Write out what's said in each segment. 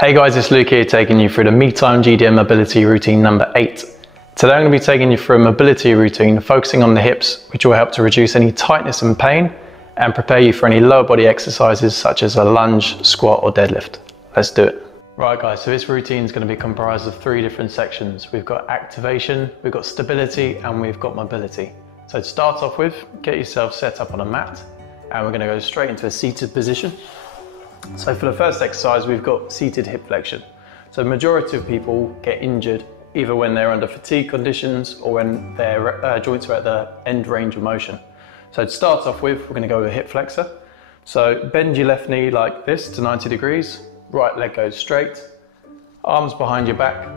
Hey guys, it's Luke here taking you through the MeTimeGDN mobility routine number 8. Today I'm going to be taking you through a mobility routine focusing on the hips, which will help to reduce any tightness and pain and prepare you for any lower body exercises such as a lunge, squat or deadlift. Let's do it. Right guys, so this routine is going to be comprised of 3 different sections. We've got activation, we've got stability and we've got mobility. So to start off with, get yourself set up on a mat and we're going to go straight into a seated position. So for the first exercise, we've got seated hip flexion. So the majority of people get injured either when they're under fatigue conditions or when their joints are at the end range of motion. So to start off with, we're going to go with a hip flexor. So bend your left knee like this to 90 degrees, right leg goes straight, arms behind your back.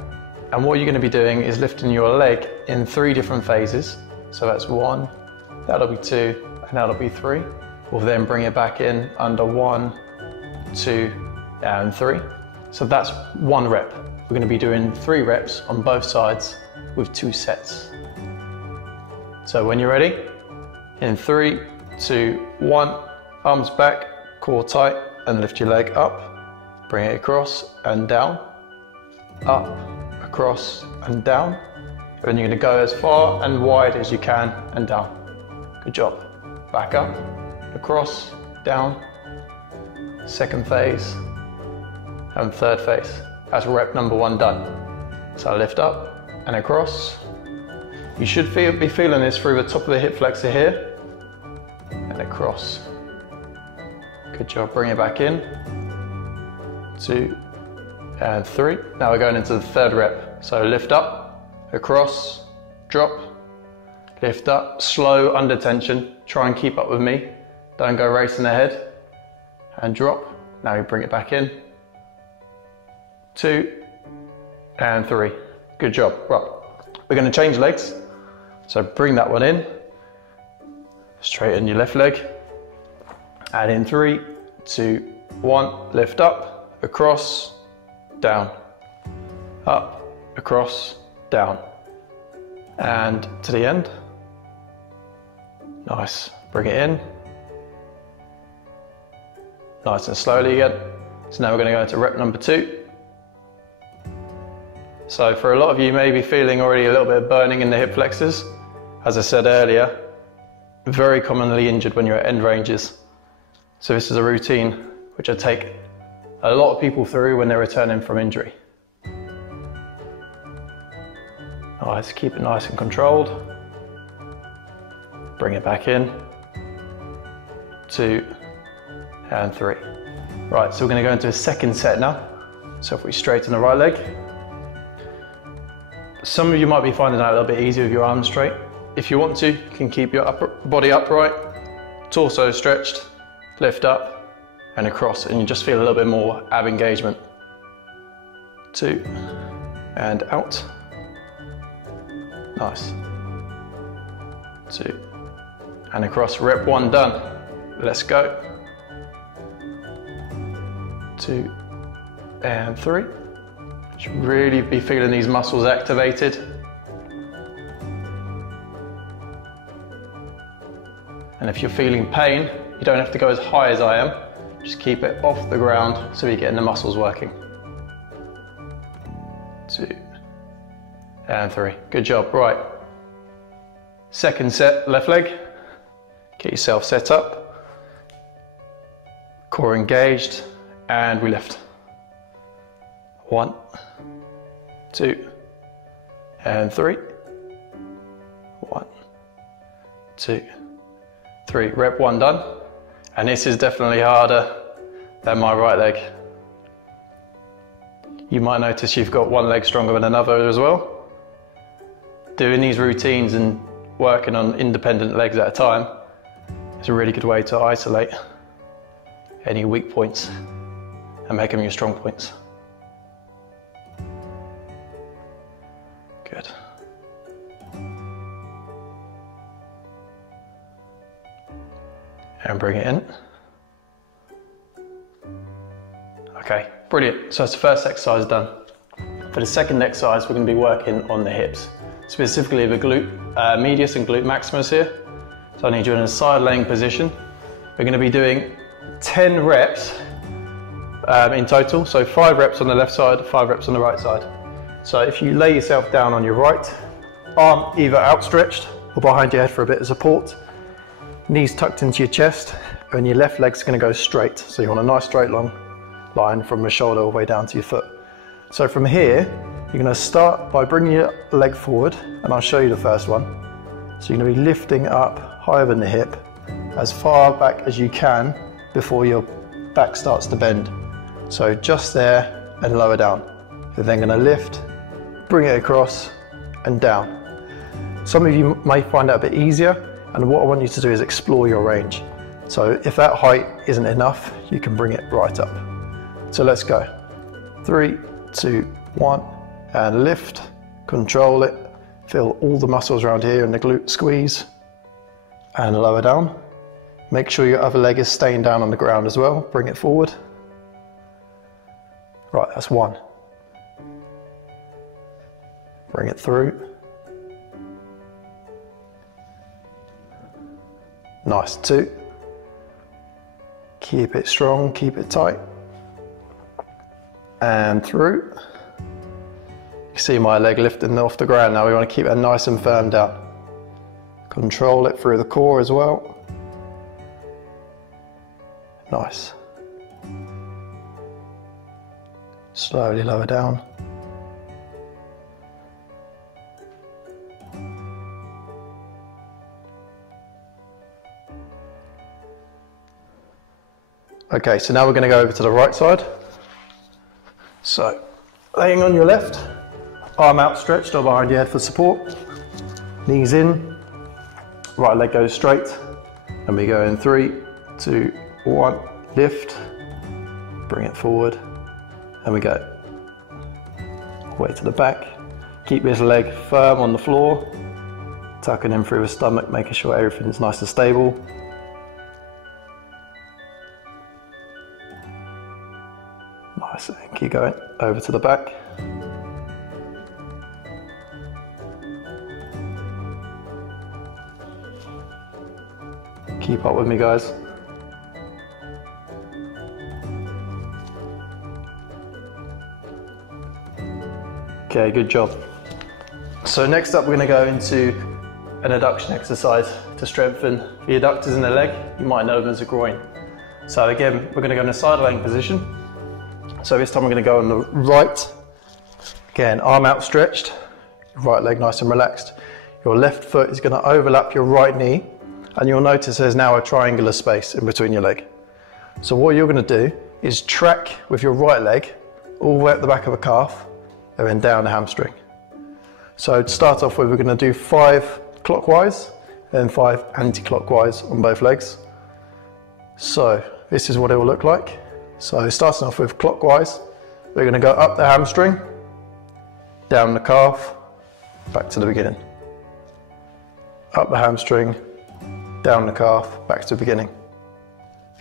And what you're going to be doing is lifting your leg in 3 different phases. So that's 1, that'll be 2, and that'll be 3. We'll then bring it back in under 1, 2 and 3. So that's 1 rep. We're going to be doing 3 reps on both sides with 2 sets. So when you're ready, in 3, 2, 1, arms back, core tight and lift your leg up, bring it across and down, up, across and down. And you're going to go as far and wide as you can and down. Good job. Back up, across, down, second phase and 3rd phase. That's rep number 1 done. So lift up and across. You should be feeling this through the top of the hip flexor here and across. Good job. Bring it back in. 2 and 3. Now we're going into the 3rd rep. So lift up, across, drop, lift up, slow under tension. Try and keep up with me. Don't go racing ahead. And drop. Now you bring it back in. 2 and 3. Good job. Right, we're going to change legs. So bring that one in. Straighten your left leg. And in 3, 2, 1, lift up, across, down, up, across, down, and to the end. Nice. Bring it in. Nice and slowly again. So now we're going to go into rep number 2. So for a lot of you may be feeling already a little bit of burning in the hip flexors. As I said earlier, very commonly injured when you're at end ranges. So this is a routine which I take a lot of people through when they're returning from injury. Nice, keep it nice and controlled. Bring it back in. 2 and 3. Right, so we're going to go into a 2nd set now. So if we straighten the right leg. Some of you might be finding that a little bit easier with your arms straight. If you want to, you can keep your body upright, torso stretched, lift up and across, and you just feel a little bit more ab engagement. 2 and out. Nice. 2 and across. Rep 1 done. Let's go. 2 and 3. Should really be feeling these muscles activated. And if you're feeling pain, you don't have to go as high as I am. Just keep it off the ground so you're getting the muscles working. 2 and 3. Good job. Right. 2nd set, left leg. Get yourself set up. Core engaged. And we lift. 1, 2 and 3. 1, 2, 3. Rep 1 done. And this is definitely harder than my right leg. You might notice you've got one leg stronger than another as well. Doing these routines and working on independent legs at a time is a really good way to isolate any weak points and make them your strong points. Good. And bring it in. Okay, brilliant. So that's the first exercise done. For the 2nd exercise, we're going to be working on the hips, specifically the glute medius and glute maximus here. So I need you in a side laying position. We're going to be doing 10 reps in total. So 5 reps on the left side, 5 reps on the right side. So if you lay yourself down on your right, arm either outstretched or behind your head for a bit of support, knees tucked into your chest, and your left leg's going to go straight. So you want a nice straight long line from your shoulder all the way down to your foot. So from here, you're going to start by bringing your leg forward, and I'll show you the first one. So you're going to be lifting up higher than the hip, as far back as you can before your back starts to bend. So just there and lower down. You're then going to lift, bring it across and down. Some of you may find that a bit easier, and what I want you to do is explore your range. So if that height isn't enough, you can bring it right up. So let's go. 3, 2, 1, and lift, control it, feel all the muscles around here and the glute squeeze, and lower down. Make sure your other leg is staying down on the ground as well, bring it forward. Right, that's 1. Bring it through. Nice, 2. Keep it strong, keep it tight. And through. You see my leg lifting off the ground now. We want to keep it nice and firm down. Control it through the core as well. Nice. Slowly lower down. Okay, so now we're going to go over to the right side. So, laying on your left, arm outstretched or behind your head for support, knees in, right leg goes straight, and we go in 3, 2, 1, lift, bring it forward, and we go all the way to the back. Keep this leg firm on the floor, tucking in through the stomach, making sure everything's nice and stable. Nice, and keep going over to the back. Keep up with me, guys. Okay, good job. So next up we're going to go into an adduction exercise to strengthen the adductors in the leg. You might know them as a groin. So again, we're going to go in a side laying position. So this time we're going to go on the right. Again, arm outstretched, right leg nice and relaxed. Your left foot is going to overlap your right knee, and you'll notice there's now a triangular space in between your leg. So what you're going to do is track with your right leg all the way up the back of the calf and then down the hamstring. So to start off with, we're going to do 5 clockwise and 5 anti-clockwise on both legs. So this is what it will look like. So starting off with clockwise, we're going to go up the hamstring, down the calf, back to the beginning. Up the hamstring, down the calf, back to the beginning.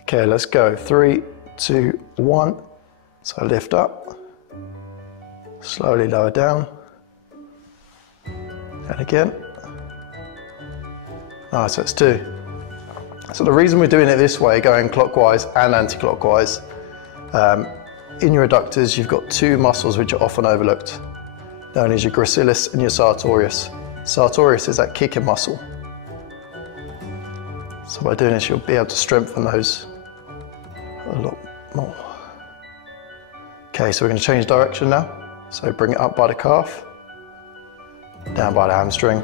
Okay, let's go. 3, 2, 1. So lift up, slowly lower down, and again. Nice, that's 2. So the reason we're doing it this way, going clockwise and anti-clockwise, in your adductors you've got 2 muscles which are often overlooked, known as your gracilis and your sartorius. Sartorius is that kicking muscle. So by doing this you'll be able to strengthen those a lot more. Okay, so we're going to change direction now. So bring it up by the calf, down by the hamstring,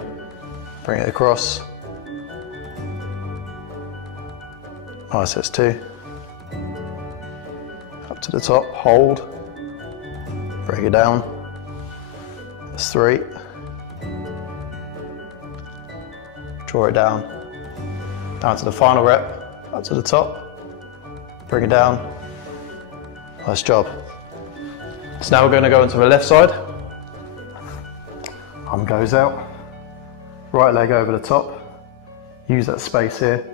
bring it across. Nice, that's 2. Up to the top, hold, bring it down, that's 3. Draw it down to the final rep, up to the top, bring it down. Nice job. So now we're going to go onto the left side. Arm goes out, right leg over the top, use that space here,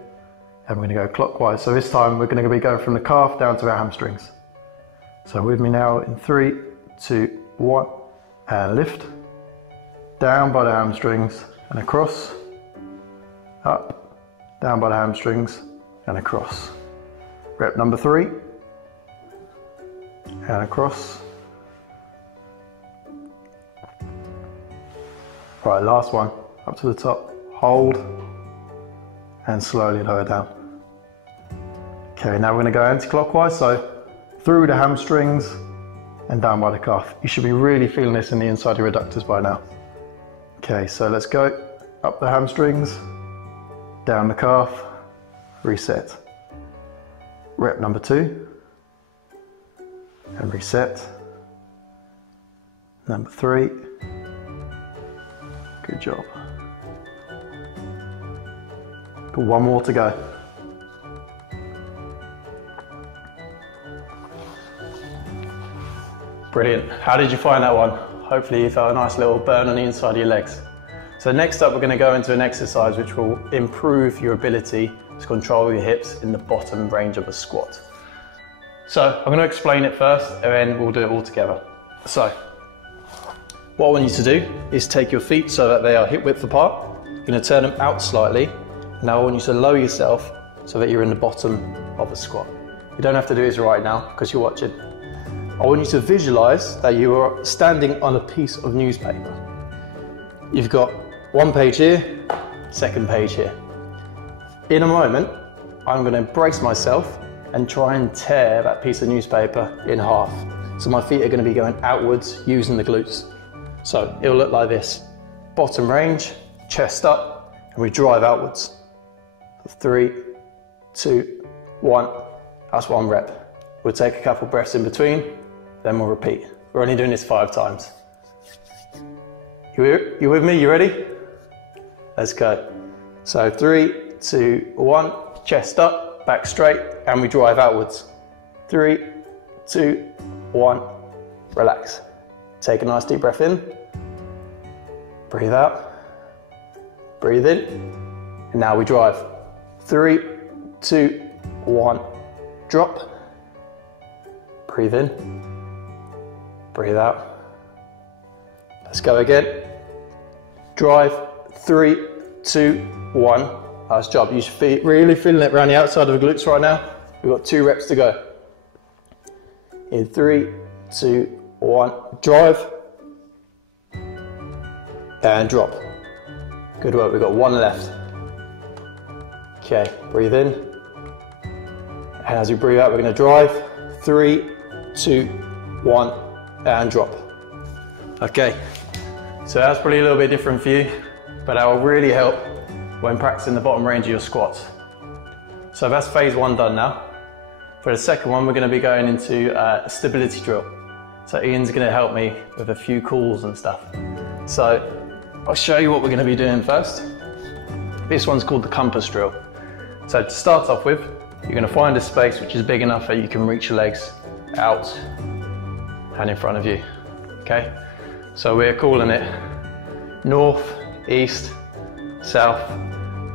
and we're going to go clockwise. So this time we're going to be going from the calf down to our hamstrings. So with me now in 3, 2, 1, and lift, down by the hamstrings and across, up, down by the hamstrings and across. Rep number 3. and across. Right, last one, up to the top, hold, and slowly lower down. Okay, now we're going to go anti-clockwise, so through the hamstrings and down by the calf. You should be really feeling this in the inside of your adductors by now. Okay, so let's go up the hamstrings, down the calf, reset. Rep number 2, and reset. Number 3. Good job. Got one more to go. Brilliant. How did you find that one? Hopefully you felt a nice little burn on the inside of your legs. So next up we're going to go into an exercise which will improve your ability to control your hips in the bottom range of a squat. So I'm going to explain it first and then we'll do it all together. So what I want you to do is take your feet so that they are hip width apart. You're going to turn them out slightly. Now I want you to lower yourself so that you're in the bottom of a squat. You don't have to do this right now because you're watching. I want you to visualize that you are standing on a piece of newspaper. You've got one page here, second page here. In a moment, I'm going to brace myself and try and tear that piece of newspaper in half. So my feet are going to be going outwards using the glutes. So it'll look like this. Bottom range, chest up, and we drive outwards. 3, 2, 1. That's 1 rep. We'll take a couple breaths in between, then we'll repeat. We're only doing this 5 times. You with me? You ready? Let's go. So 3, 2, 1. Chest up, back straight, and we drive outwards. 3, 2, 1. Relax. Take a nice deep breath in. Breathe out. Breathe in. And now we drive. 3, 2, 1. Drop. Breathe in. Breathe out. Let's go again. Drive. 3, 2, 1. Nice job. You should be really feeling it around the outside of the glutes right now. We've got 2 reps to go. In 3, 2, 1. Drive. And drop. Good work. We've got 1 left. Okay, breathe in. And as we breathe out, we're going to drive. 3, 2, 1, and drop. Okay, so that's probably a little bit different for you, but that will really help when practicing the bottom range of your squats. So that's phase 1 done now. For the second one, we're going to be going into a stability drill. So Ian's going to help me with a few calls and stuff. So I'll show you what we're going to be doing first. This one's called the compass drill. So to start off with, you're going to find a space which is big enough that you can reach your legs out and in front of you. Okay? So we're calling it north, east, south,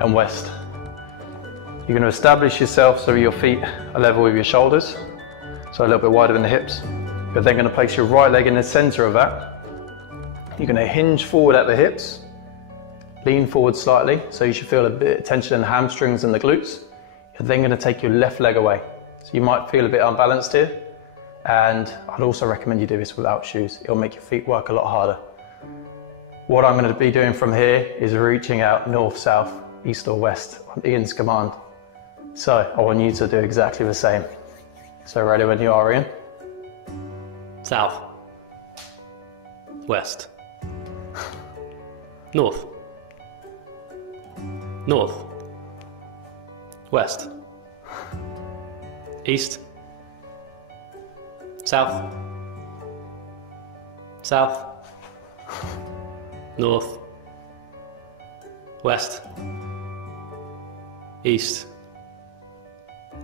and west. You're going to establish yourself so your feet are level with your shoulders, so a little bit wider than the hips. You're then going to place your right leg in the center of that. You're going to hinge forward at the hips, lean forward slightly, so you should feel a bit of tension in the hamstrings and the glutes. You're then going to take your left leg away. So you might feel a bit unbalanced here, and I'd also recommend you do this without shoes. It'll make your feet work a lot harder. What I'm going to be doing from here is reaching out north, south, east or west on Ian's command. So I want you to do exactly the same. So ready when you are, Ian? South. West. North. North. West. East. South. South. North. West. East.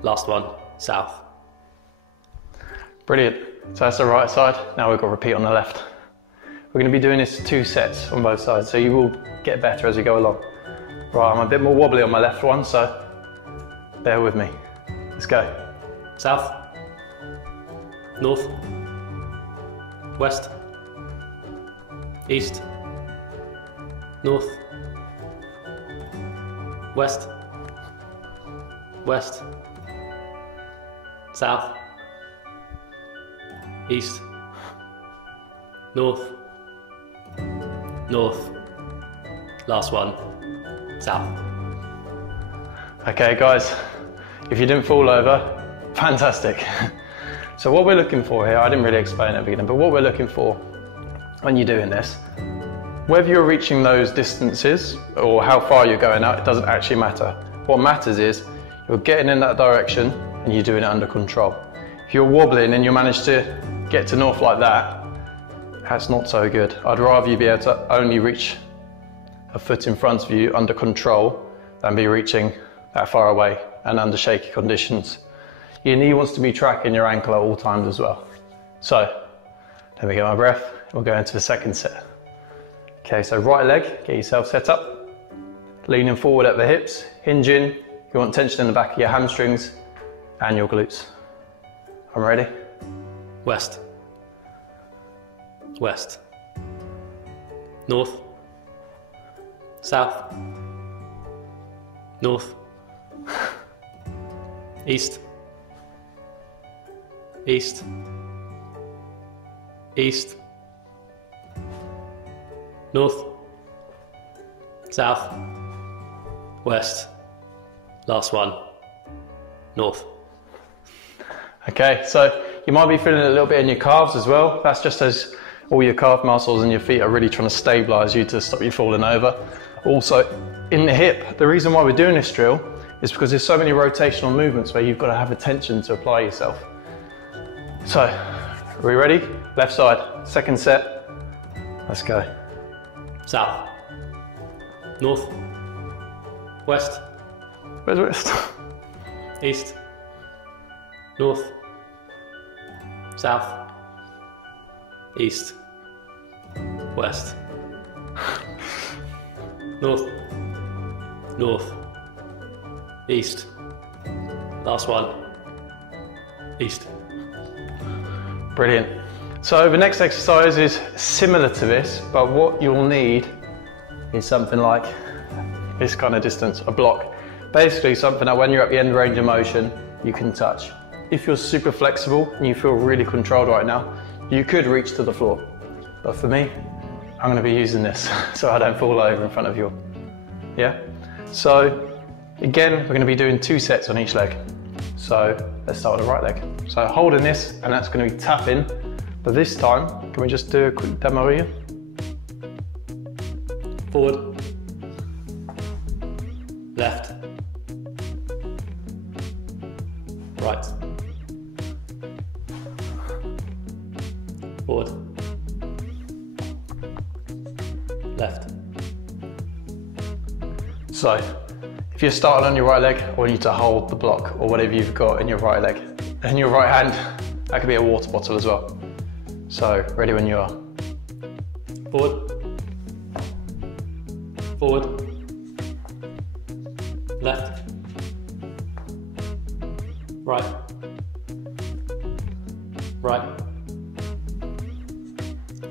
Last one, south. Brilliant. So that's the right side. Now we've got to repeat on the left. We're going to be doing this 2 sets on both sides, so you will get better as we go along. Right, I'm a bit more wobbly on my left one, so bear with me. Let's go. South. North. West. East. North. West. West. South. east, north, north, last one, south. Okay guys, if you didn't fall over, fantastic. So what we're looking for here, I didn't really explain at the beginning, but what we're looking for when you're doing this, whether you're reaching those distances or how far you're going out, it doesn't actually matter. What matters is you're getting in that direction and you're doing it under control. If you're wobbling and you manage to get to north like that, that's not so good. I'd rather you be able to only reach a foot in front of you under control than be reaching that far away and under shaky conditions. Your knee wants to be tracking your ankle at all times as well. So, let me get my breath, we'll go into the second set. Okay, so right leg, get yourself set up, leaning forward at the hips, hinging, you want tension in the back of your hamstrings and your glutes. I'm ready? West, west, north, south, north, east, east, east, north, south, west, last one, north. Okay, so you might be feeling it a little bit in your calves as well. That's just as all your calf muscles and your feet are really trying to stabilize you to stop you falling over. Also, in the hip, the reason why we're doing this drill is because there's so many rotational movements where you've got to have attention to apply yourself. So, are we ready? Left side, second set. Let's go. South, north, west, Where's west? east, north, south, east, west, north, north, east, last one, east. Brilliant. So the next exercise is similar to this, but what you'll need is something like this kind of distance, a block. Basically something that when you're at the end range of motion, you can touch. If you're super flexible and you feel really controlled right now, you could reach to the floor. But for me, I'm going to be using this so I don't fall over in front of you. Yeah? So again, we're going to be doing 2 sets on each leg. So let's start with the right leg. So holding this, and that's going to be tapping. But this time, can we just do a quick demo here? Forward, left, right, forward, left. So, if you're starting on your right leg, I want you to hold the block or whatever you've got in your right leg. In your right hand, that could be a water bottle as well. So, ready when you are. Forward, forward, left, right, right,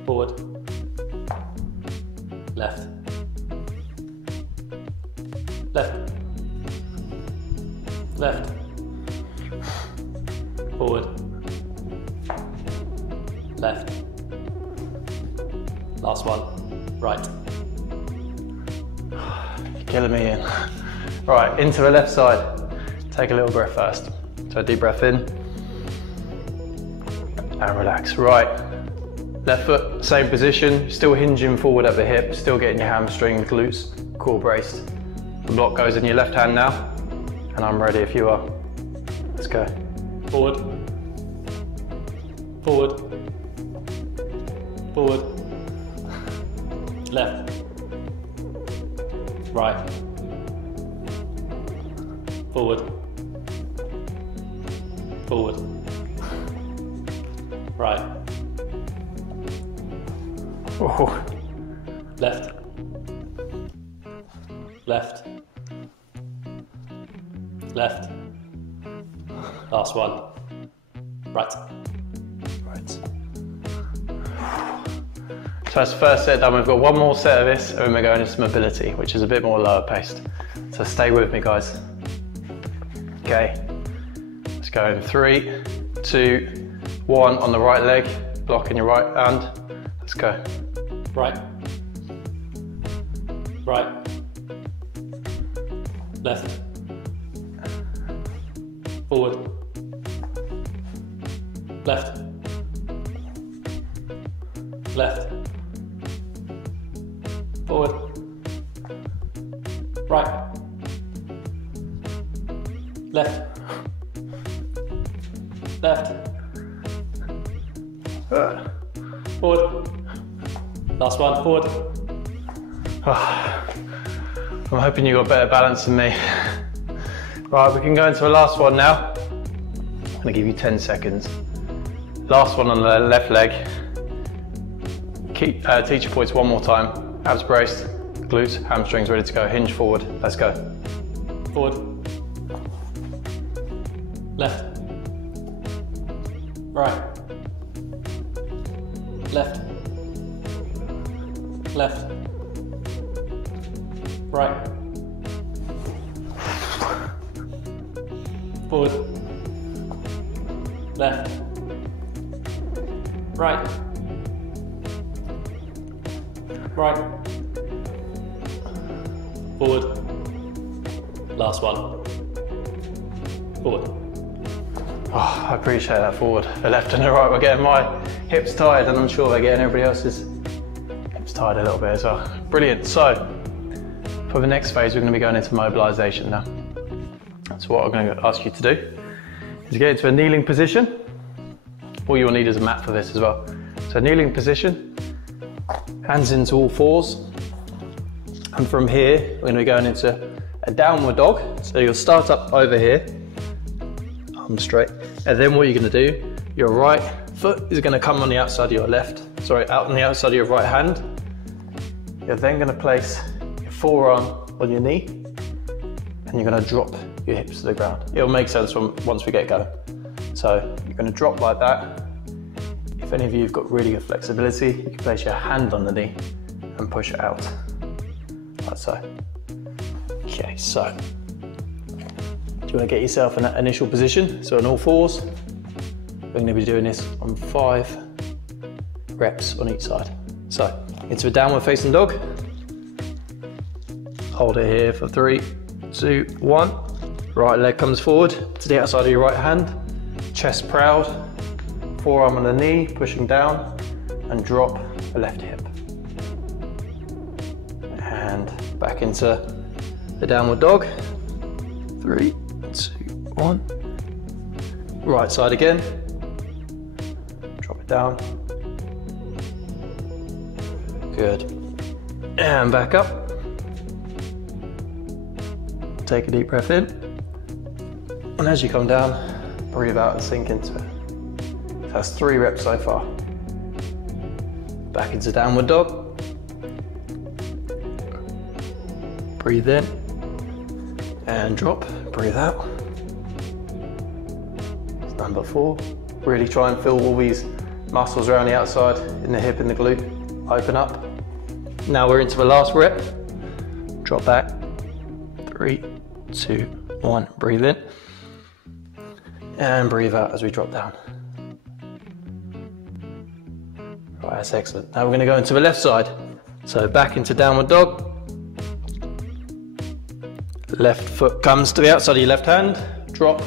forward, left, left, left, forward, left, last one, right. You're killing me, Ian. Right, into the left side. Take a little breath first. So a deep breath in and relax. Right, left foot, same position, still hinging forward at the hip, still getting your hamstring, glutes, core braced. The block goes in your left hand now, and I'm ready if you are. Let's go. Forward, forward, forward, left, right, forward, forward, right, Oh. left, left, left, last one, right. Right. So that's the first set done. We've got one more set of this and then we're going into mobility, which is a bit more lower paced. So stay with me, go in 3, 2, 1 on the right leg, block in your right hand. Let's go. Right. Right. Left. Forward. Left. Left. Forward. Right. Left. Left. Forward. Last one, forward. I'm hoping you got better balance than me. Right, we can go into the last one now. I'm gonna give you 10 seconds. Last one on the left leg. Keep teacher points one more time. Abs braced, glutes, hamstrings ready to go. Hinge forward. Let's go. Forward. Left. Right. Left. Left. Right. Forward. Left. Right. Right. Forward. Last one. Forward. Oh, I appreciate that forward. The left and the right, we're getting my hips tired, and I'm sure they're getting everybody else's hips tired a little bit as well. Brilliant. So, for the next phase, we're going to be going into mobilisation now. So what I'm going to ask you to do is get into a kneeling position. All you'll need is a mat for this as well. So kneeling position, hands into all fours. And from here, we're going to be going into a downward dog. So you'll start up over here, arms straight. And then what you're going to do, your right foot is going to come on the outside of your out on the outside of your right hand. You're then going to place your forearm on your knee, and you're going to drop your hips to the ground. It'll make sense once we get going. So you're going to drop like that. If any of you have got really good flexibility, you can place your hand on the knee and push it out, like so. Okay, so do you want to get yourself in that initial position? So on all fours, we're going to be doing this on 5 reps on each side. So into a downward facing dog. Hold it here for 3, 2, 1. Right leg comes forward to the outside of your right hand. Chest proud. Forearm on the knee, pushing down, and drop the left hip. And back into the downward dog. 3, 2, 1. Right side again. Drop it down. Good. And back up. Take a deep breath in. And as you come down, breathe out and sink into it. That's 3 reps so far. Back into downward dog. Breathe in and drop, breathe out. It's number 4. Really try and feel all these muscles around the outside, in the hip and the glute. Open up. Now we're into the last rep. Drop back. 3, 2, 1. Breathe in and breathe out as we drop down. Right, that's excellent. Now we're going to go into the left side. So back into downward dog. Left foot comes to the outside of your left hand. Drop.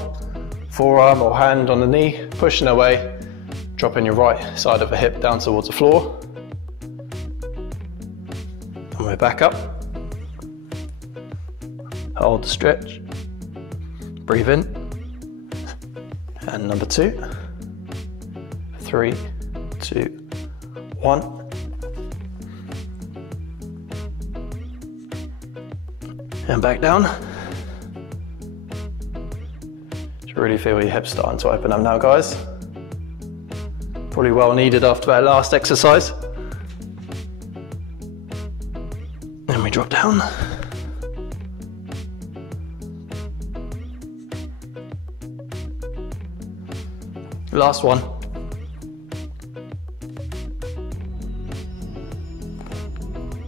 Forearm or hand on the knee. Pushing away. Dropping your right side of the hip down towards the floor. And we're back up. Hold the stretch. Breathe in. And number 2. 3, 2, 1. And back down. Just really feel your hips starting to open up now, guys. Probably well needed after that last exercise. And we drop down. Last one.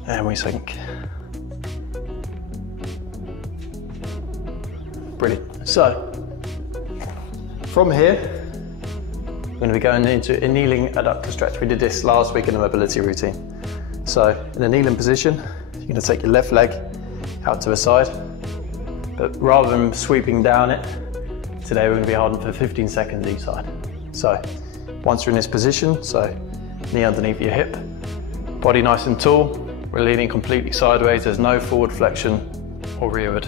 And we sink. Brilliant. So, from here, we're going to be going into a kneeling adductor stretch. We did this last week in the mobility routine. So in a kneeling position, you're going to take your left leg out to a side, but rather than sweeping down it, today we're going to be holding for 15 seconds each side. So once you're in this position, so knee underneath your hip, body nice and tall, we're leaning completely sideways, there's no forward flexion or rearward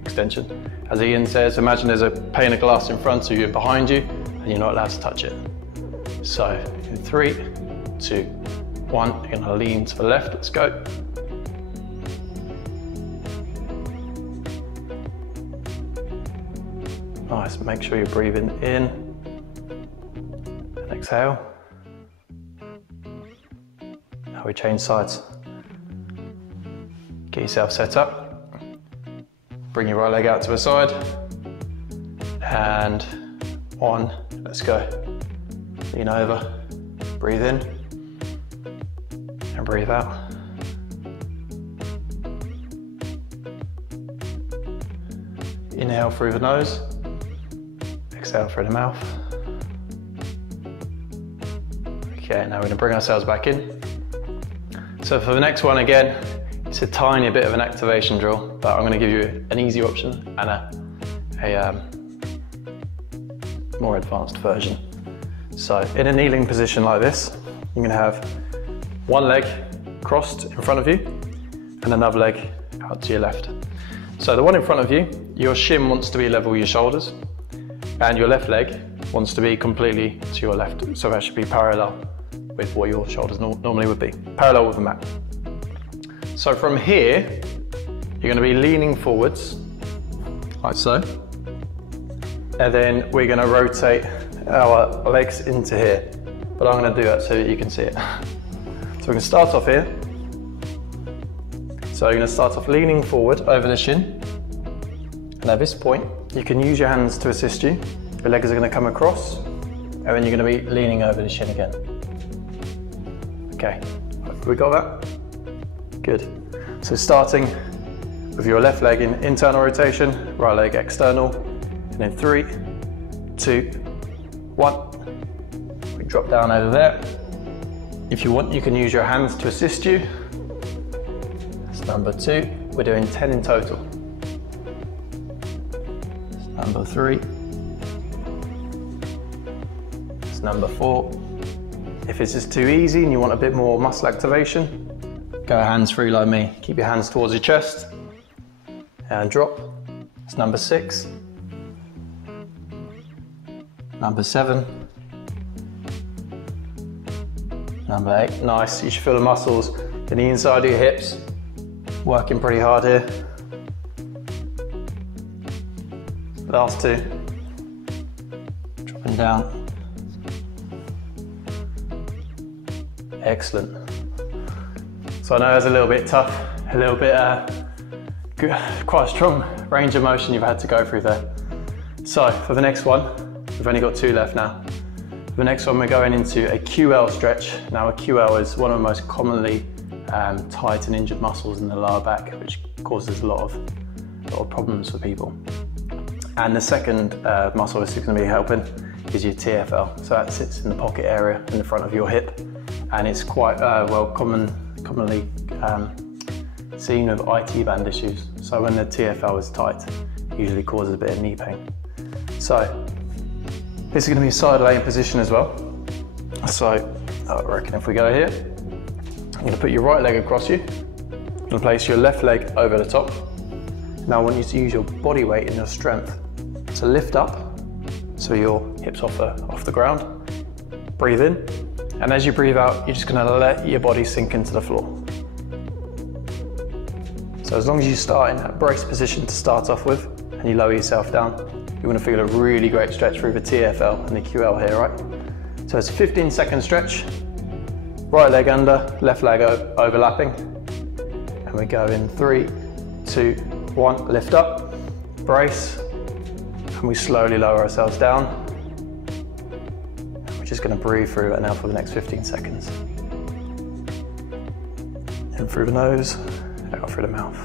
extension. As Ian says, imagine there's a pane of glass in front of you and behind you, and you're not allowed to touch it. So in 3, 2, 1, you're gonna lean to the left, let's go. Nice, make sure you're breathing in and exhale. Now we change sides. Get yourself set up. Bring your right leg out to the side. And 1, let's go. Lean over, breathe in, and breathe out. Inhale through the nose, exhale through the mouth. Okay, now we're gonna bring ourselves back in. So for the next one, again, it's a tiny bit of an activation drill, but I'm gonna give you an easy option and a more advanced version. So in a kneeling position like this, you're gonna have one leg crossed in front of you and another leg out to your left. So the one in front of you, your shin wants to be level with your shoulders, and your left leg wants to be completely to your left. So that should be parallel with what your shoulders normally would be, parallel with the mat. So from here, you're gonna be leaning forwards, like so. And then we're gonna rotate our legs into here. But I'm gonna do that so that you can see it. So we're gonna start off here. So you're gonna start off leaning forward over the shin. And at this point, you can use your hands to assist you. Your legs are gonna come across, and then you're gonna be leaning over the shin again. Okay, we got that? Good. So starting with your left leg in internal rotation, right leg external, and in 3, 2, 1. We drop down over there. If you want, you can use your hands to assist you. That's number 2. We're doing 10 in total. That's number 3. That's number 4. If this is too easy and you want a bit more muscle activation, go hands free like me. Keep your hands towards your chest and drop. It's number 6. Number 7. Number 8. Nice. You should feel the muscles in the inside of your hips. Working pretty hard here. Last 2. Dropping down. Excellent. So I know it's a little bit tough, a little bit quite a strong range of motion you've had to go through there. So for the next one, we've only got 2 left now. For the next one, we're going into a QL stretch. Now a QL is one of the most commonly tight and injured muscles in the lower back, which causes a lot of problems for people. And the second muscle that's going to be helping is your TFL. So that sits in the pocket area in the front of your hip, and it's quite commonly seen with IT band issues. So when the TFL is tight, it usually causes a bit of knee pain. So this is going to be a side laying position as well. So I reckon if we go here, I'm going to put your right leg across you. I'm going to place your left leg over the top. Now I want you to use your body weight and your strength to lift up so your hips off the ground. Breathe in, and as you breathe out, you're just going to let your body sink into the floor. So as long as you start in that brace position to start off with, and you lower yourself down, you're going to feel a really great stretch through the TFL and the QL here, right? So it's a 15-second stretch. Right leg under, left leg overlapping. And we go in 3, 2, 1, lift up, brace, and we slowly lower ourselves down. And we're just going to breathe through that now for the next 15 seconds. In through the nose, out through the mouth.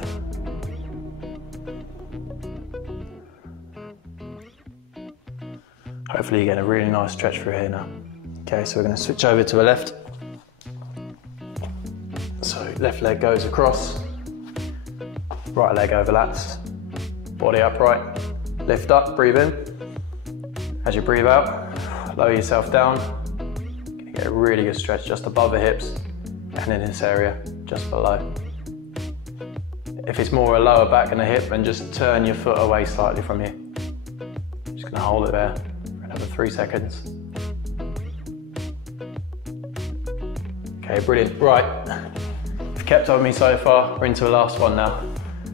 Hopefully you get a really nice stretch through here now. Okay, so we're going to switch over to the left. So left leg goes across, right leg overlaps, body upright, lift up, breathe in. As you breathe out, lower yourself down. You're going to get a really good stretch just above the hips and in this area just below. If it's more a lower back and a hip, then just turn your foot away slightly from you. Just going to hold it there for another 3 seconds. Okay, brilliant. Right, if you've kept up with me so far, we're into the last one now.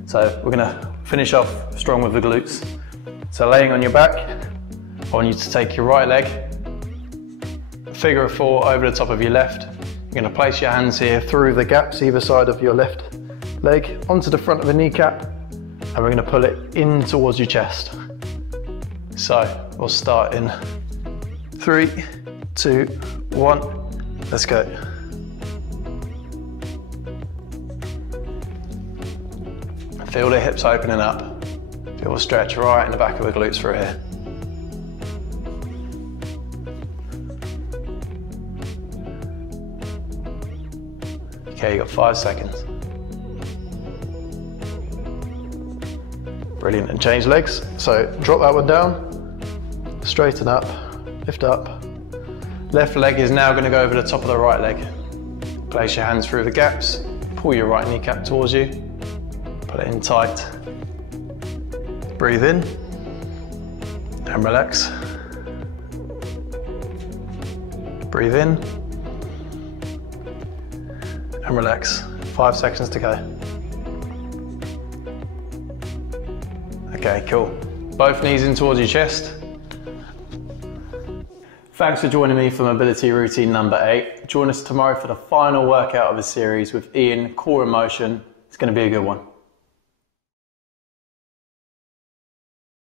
So we're going to finish off strong with the glutes. So laying on your back, I want you to take your right leg, figure of 4 over the top of your left. You're going to place your hands here through the gaps either side of your left leg onto the front of the kneecap, and we're going to pull it in towards your chest. So we'll start in 3, 2, 1, let's go. Feel the hips opening up. Feel the stretch right in the back of the glutes through here. Okay, you got 5 seconds. Brilliant, and change legs. So drop that one down, straighten up, lift up. Left leg is now going to go over the top of the right leg. Place your hands through the gaps, pull your right kneecap towards you, pull it in tight. Breathe in and relax. Breathe in and relax. 5 seconds to go. Okay, cool. Both knees in towards your chest. Thanks for joining me for mobility routine number 8. Join us tomorrow for the final workout of the series with Ian, core and motion. It's going to be a good one.